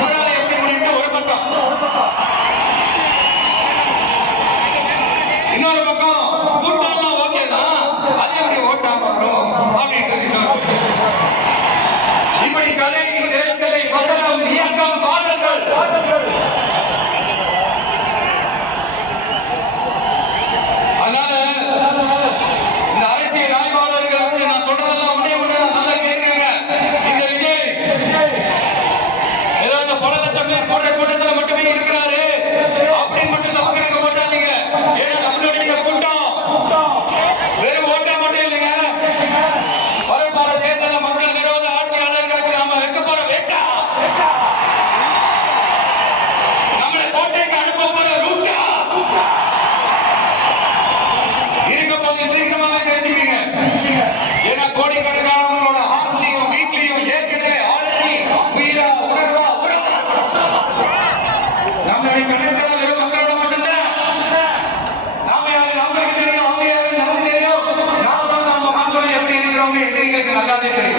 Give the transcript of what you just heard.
இவரால எப்படி முடியும்னு ஒரு பக்கம், இன்னொரு பக்கம் கூட்டம்லாம் ஓகே தான், அது எப்படி ஓட்டாம வரும் அப்படின்றது இன்னொரு. இப்படி கலை, திரைக்கதை, வசனம், இயக்கம், பாடல்கள், அதனால இந்த அரசியல் ஆய்வாளர்கள் வந்து நான் சொல்றதெல்லாம் ஒண்ணே ஒண்ணு நல்லா கேட்கிறீங்க. இந்த விஜய் ஏதோ இந்த பல லட்சம் பேர் போன்ற கூட்டத்தில் மட்டுமே இருக்கிறாரு அப்படின்னு மட்டும் தப்பு கணக்கு போட்டாதீங்க. ஏன்னா நம்மளுடைய இந்த கூட்டம் வெறும் ஓட்டா மட்டும் இல்லைங்க, வரப்பாற தேர்தலில் மக்கள் விரோத ஆட்சியாளர்களுக்கு நாம வைக்க போற வேட்டா, நம்மளை கோட்டைக்கு அனுப்ப போற ரூட்டா இருக்க போது சீக்கிரமாவே தெரிஞ்சுக்கீங்க. ஏன்னா கோடிக்கணக்கானவங்களோட ஹார்ட்லயும் வீட்லயும் ஏற்கனவே ஆல்ரெடி உயிரா உணர்வா உறவா நம்மளுடைய கணக்கு வெறும் மக்களோட மட்டும்தான். நாம யாரு அவங்களுக்கு தெரியும், அவங்க யாரு நமக்கு தெரியும். நாம நம்ம மக்கள் எப்படி இருக்கிறவங்க எதிரிகளுக்கு நல்லாவே தெரியும்.